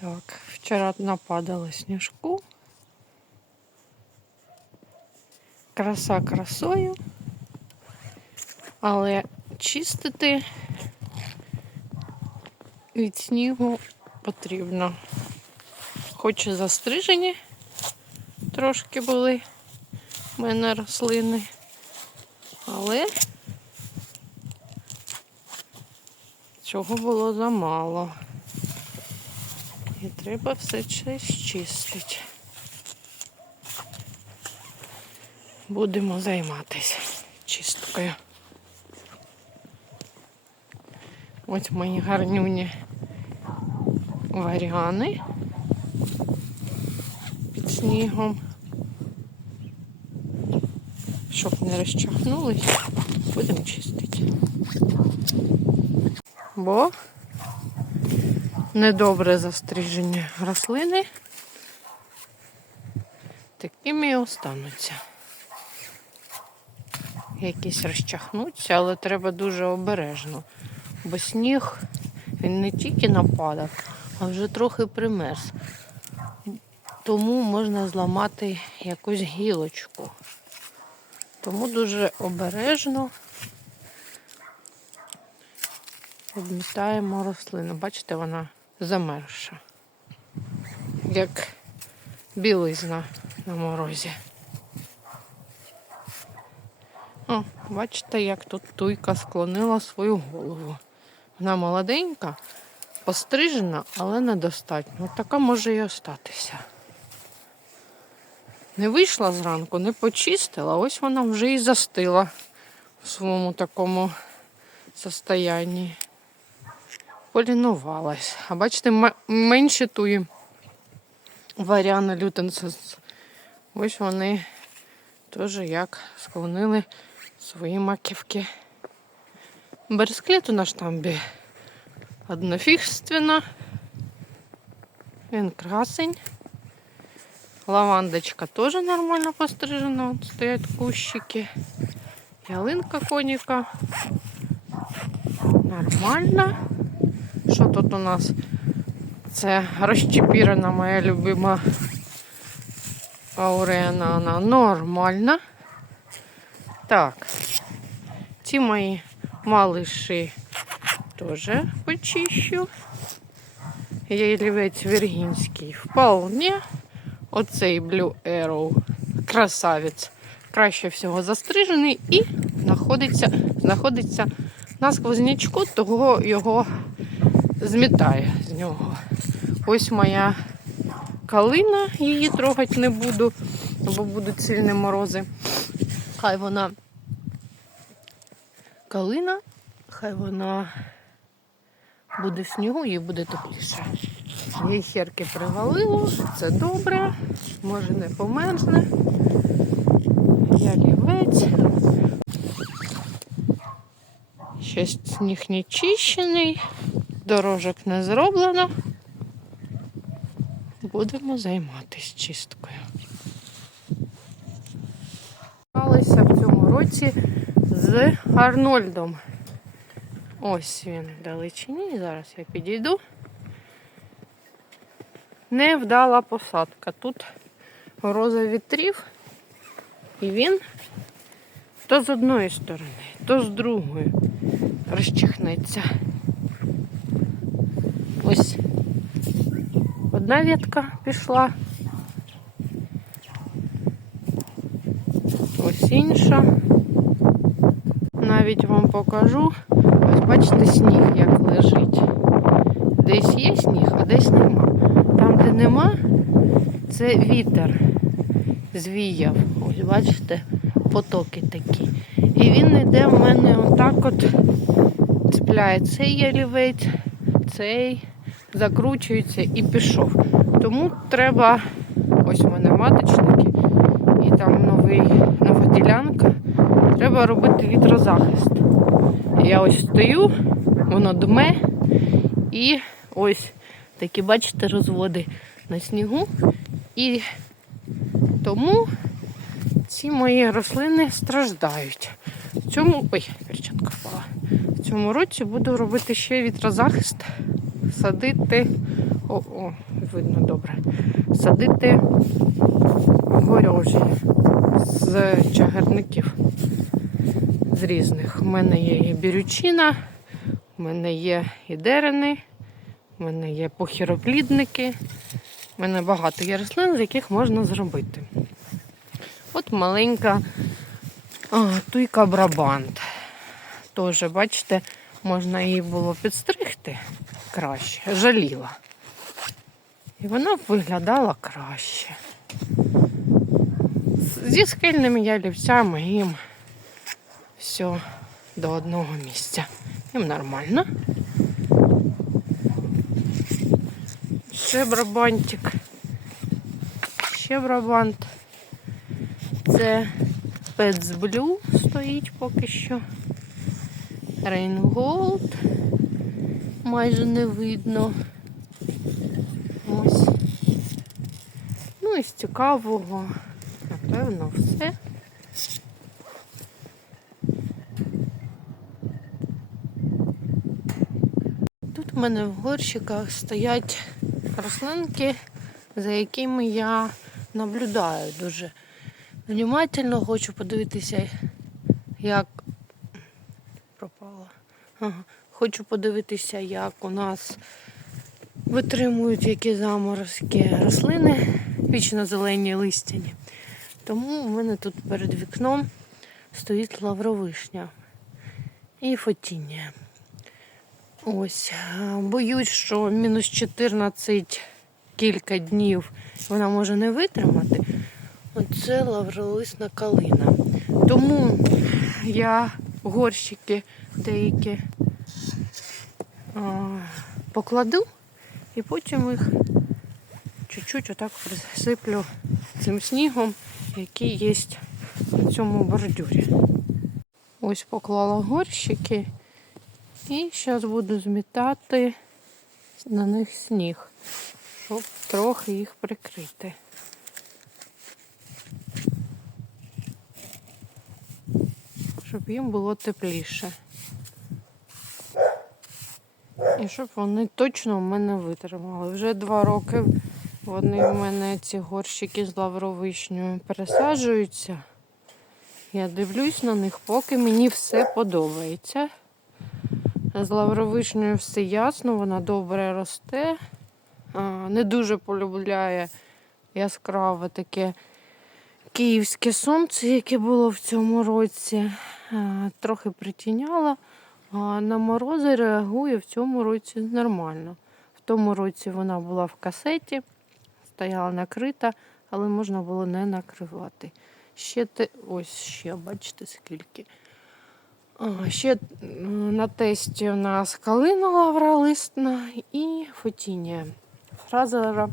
Так, вчора нападало сніжку. Краса красою. Але чистити від снігу потрібно. Хоч і застрижені трошки були в мене рослини, але цього було замало. І треба все це чистити. Будемо займатися чисткою. Ось мої гарнюні варіани під снігом. Щоб не розчахнулись, будемо чистити. Бо недобре застрижені рослини такими і остануться. Якісь розчахнуться, але треба дуже обережно. Бо сніг він не тільки нападав, а вже трохи примерз. Тому можна зламати якусь гілочку. Тому дуже обережно обмітаємо рослину. Бачите, вона замерша. Як білизна на морозі. О, бачите, як тут туйка склонила свою голову. Вона молоденька, пострижена, але недостатньо. Така може і остатися. Не вийшла зранку, не почистила, ось вона вже і застила в своєму такому состоянні. Полінувалась. А бачите, менше туї варіана лютенсис. Ось вони теж як склонили свої маківки. Бересклет у на штамбі однофігственно. Він красень. Лавандочка теж нормально пострижена. От стоять кущики. Ялинка коніка. Нормально. Що тут у нас? Це розчепірена моя любима Аурена. Вона нормальна. Так. Ці мої малыши теж почищу. Ялівець Віргінський вполне. Оцей Blue Arrow красавець. Краще всього застрижений і знаходиться, знаходиться на сквознячку, того його змітає з нього. Ось моя калина, її трогати не буду, бо будуть сильні морози. Хай вона калина, хай вона буде в снігу, їй буде тепліше. Їй херки привалило, це добре, може не померзне. Я лівець. Ще сніг не чищений, дорожок не зроблено. Будемо займатися чисткою. Займалися в цьому році з Арнольдом. Ось він в далечині. Зараз я підійду. Невдала посадка. Тут роза вітрів, і він то з одної сторони, то з другої розчихнеться. Ось одна ветка пішла. Ось інша. Навіть вам покажу. Ось бачите сніг, як лежить. Десь є сніг, а десь нема. Там, де нема, це вітер звіяв. Ось бачите, потоки такі. І він йде в мене отак от цепляє цей ялівець, цей, закручується і пішов. Тому треба, ось у мене маточники, і там новий, нова ділянка. Треба робити вітрозахист. Я ось стою, воно дме, і ось такі, бачите, розводи на снігу. І тому ці мої рослини страждають. В цьому. Ой, перчатка. В цьому році буду робити ще вітрозахист, садити О, о, видно добре. Садити горожі з чагарників з різних. У мене є і бірючина, у мене є і дерени, у мене є похіроплідники. У мене багато є рослин, з яких можна зробити. От маленька туйка брабант. Теж, бачите, можна її було підстригти краще, жаліла. І вона виглядала краще. Зі скельними ялівцями їм все до одного місця. Їм нормально. Ще брабантик. Ще брабант. Це Pets Blue стоїть поки що. Gold. Майже не видно. Ось. Ну і з цікавого, напевно, все. Тут в мене в горщиках стоять рослинки, за якими я наблюдаю дуже внимательно. Хочу подивитися, як. Хочу подивитися, як у нас витримують які заморозки рослини, вічно зелені листяні. Тому у мене тут перед вікном стоїть лавровишня і фотіння. Ось, боюсь, що мінус 14 кілька днів вона може не витримати. Оце лавролисна калина. Тому я горщики деякі покладу і потім їх чуть-чуть отак присиплю цим снігом, який є на цьому бордюрі. Ось поклала горщики і зараз буду змітати на них сніг, щоб трохи їх прикрити. Щоб їм було тепліше. І щоб вони точно в мене витримали. Вже два роки вони в мене ці горщики з лавровишнею пересаджуються. Я дивлюсь на них, поки мені все подобається. З лавровишнею все ясно, вона добре росте. Не дуже полюбляє яскраве таке київське сонце, яке було в цьому році. Трохи притіняло. А на морози реагує в цьому році нормально. В тому році вона була в касеті, стояла накрита, але можна було не накривати. Ще те, ось ще, бачите, скільки. Ще на тесті у нас калина лавролистна і фотінія. Фразера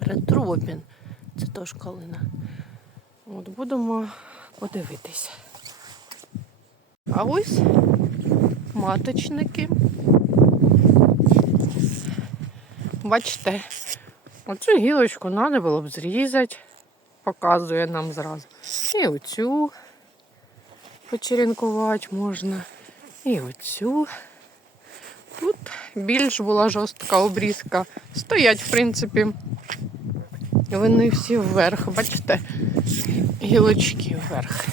ретробін. Це теж калина. От будемо подивитися. А ось маточники. Бачите, оцю гілочку треба було б зрізати, показує нам зразу. І оцю почеренкувати можна. І оцю. Тут більш була жорстка обрізка. Стоять, в принципі, вони всі вверх, бачите, гілочки вверх.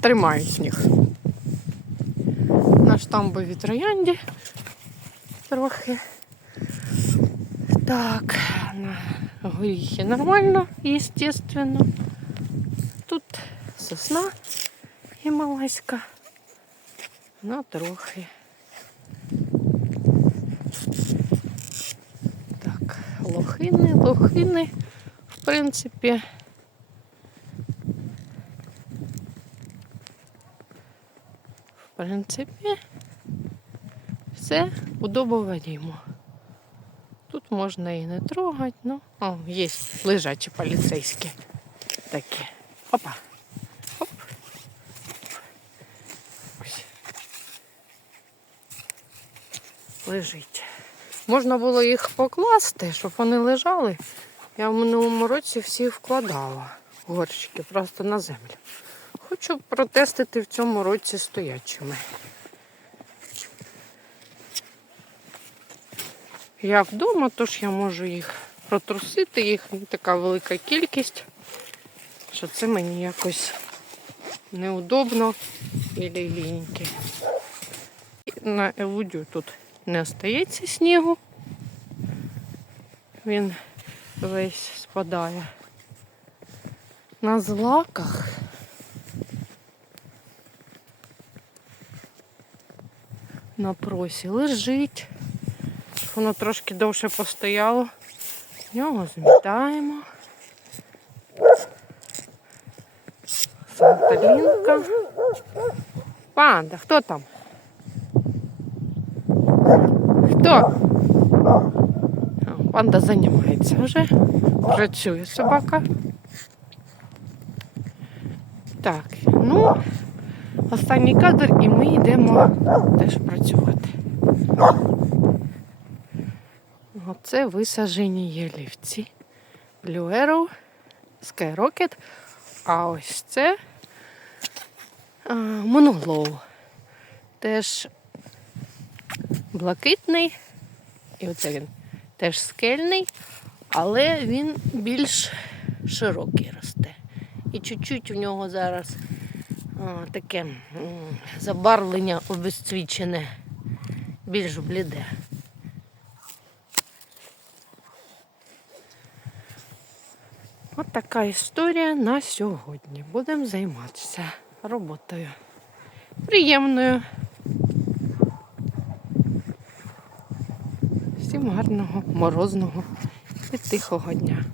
Тримають сніг. На штамбовій троянді трохи. Так, на горіхи нормально, естественно. Тут сосна гімалайська. Ну, трохи. Так, лохини, лохини, в принципі. Принципі, все удобоваримо. Тут можна і не трогати, ну, о, є лежачі поліцейські такі. Опа. Оп. Лежить. Можна було їх покласти, щоб вони лежали. Я в минулому році всі вкладала горщики просто на землю. Хочу протестити в цьому році стоячими. Я вдома, тож я можу їх протрусити, їх не така велика кількість, що це мені якось неудобно і ліньки. На елудю тут не остається снігу. Він весь спадає. На злаках на просі лежить. Воно трошки довше постояло. Нього змітаємо. Санталінка. Панда, хто там? Хто? Панда займається вже. Працює собака. Так, ну, останній кадр, і ми йдемо теж працювати. Оце висаджені ялівці. Blue Arrow, Skyrocket. А ось це а, Теж блакитний. І оце він теж скельний, але він більш широкий росте. І чуть-чуть у нього зараз таке забарвлення обезцвічене, більш бліде. От така історія на сьогодні. Будемо займатися роботою. Приємною. Всім гарного, морозного і тихого дня.